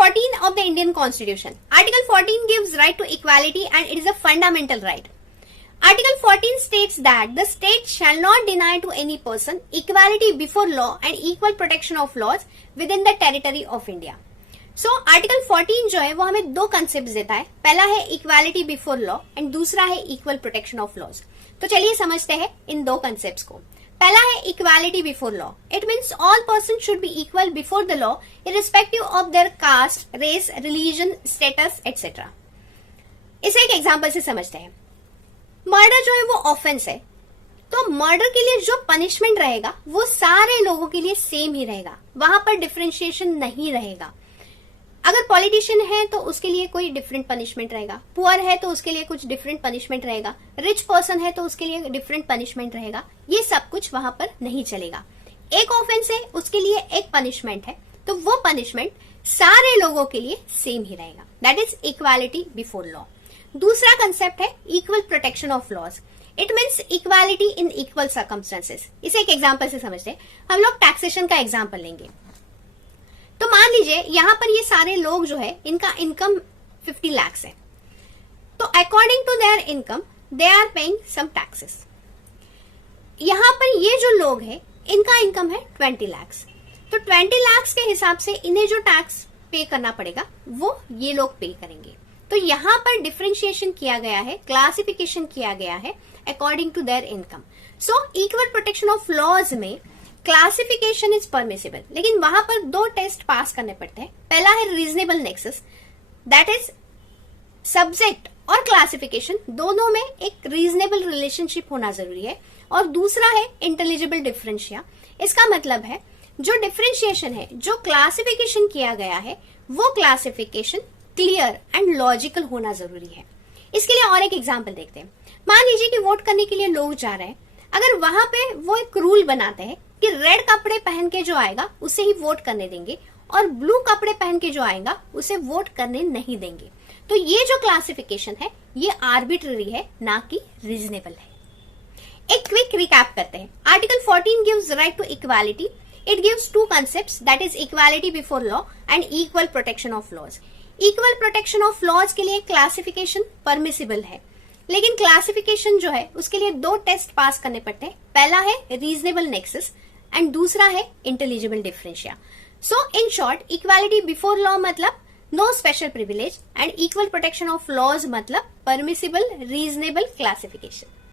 14 of the Indian Constitution. Article 14 gives right to equality and it is a fundamental right. Article 14 states that the state shall not deny to any person equality before law and equal protection of laws within the territory of India. So article 14 जो है वो हमें दो concept देता है. पहला है equality before law and दूसरा है इक्वल प्रोटेक्शन ऑफ लॉज. तो चलिए समझते हैं इन दो कंसेप्ट्स को. पहला है equality before law. It means all person should be equal before the law irrespective of their caste, race, religion, status etcetera. इसे एक एग्जाम्पल से समझते हैं. मर्डर जो है वो ऑफेंस है, तो मर्डर के लिए जो पनिशमेंट रहेगा वो सारे लोगों के लिए सेम ही रहेगा. वहां पर डिफरेंशिएशन नहीं रहेगा. अगर पॉलिटिशियन है तो उसके लिए कोई डिफरेंट पनिशमेंट रहेगा, पुअर है तो उसके लिए कुछ डिफरेंट पनिशमेंट रहेगा, रिच पर्सन है तो उसके लिए डिफरेंट पनिशमेंट रहेगा. ये सब कुछ वहां पर नहीं चलेगा. एक ऑफेंस है उसके लिए एक पनिशमेंट है, तो वो पनिशमेंट सारे लोगों के लिए सेम ही रहेगा. That is equality before law. दूसरा कंसेप्ट है equal protection of laws. It means equality in equal circumstances. इसे एक एग्जाम्पल से समझते हैं. हम लोग टैक्सेशन का एग्जाम्पल लेंगे. तो मान लीजिए यहां पर ये सारे लोग जो है इनका इनकम 50 लाख है, तो according to their income they are paying some taxes. यहां पर ये जो लोग हैं इनका इनकम है 20 लाख. तो 20 लाख के हिसाब से इन्हें जो टैक्स पे करना पड़ेगा वो ये लोग पे करेंगे. तो यहां पर डिफरेंशिएशन किया गया है, क्लासिफिकेशन किया गया है according to their income. So equal protection of laws में क्लासिफिकेशन इज परमिसिबल, लेकिन वहां पर दो टेस्ट पास करने पड़ते हैं. पहला है reasonable nexus, that is subject और क्लासिफिकेशन दोनों में एक रीजनेबल रिलेशनशिप होना जरूरी है. और दूसरा है इंटेलिजिबल डिफरेंशिया. इसका मतलब है जो डिफरेंशिएशन है, जो क्लासिफिकेशन किया गया है, वो क्लासिफिकेशन क्लियर एंड लॉजिकल होना जरूरी है. इसके लिए और एक एग्जाम्पल देखते हैं. मान लीजिए कि वोट करने के लिए लोग जा रहे हैं. अगर वहां पे वो एक रूल बनाते हैं कि रेड कपड़े पहन के जो आएगा उसे ही वोट करने देंगे और ब्लू कपड़े पहन के जो आएगा उसे वोट करने नहीं देंगे, तो ये जो क्लासिफिकेशन है ये आर्बिट्ररी है, ना कि रीजनेबल है. एक क्विक रिकैप करते हैं. Article 14 gives right to equality. It gives two concepts, that is equality before law and equal protection of laws. Equal protection of laws के लिए क्लासिफिकेशन परमिसिबल है, लेकिन क्लासिफिकेशन जो है उसके लिए दो टेस्ट पास करने पड़ते हैं. पहला है रीजनेबल नेक्सस एंड दूसरा है intelligible differentia. So in short, equality before law मतलब no special privilege and equal protection of laws मतलब परमिसिबल रीजनेबल क्लासिफिकेशन.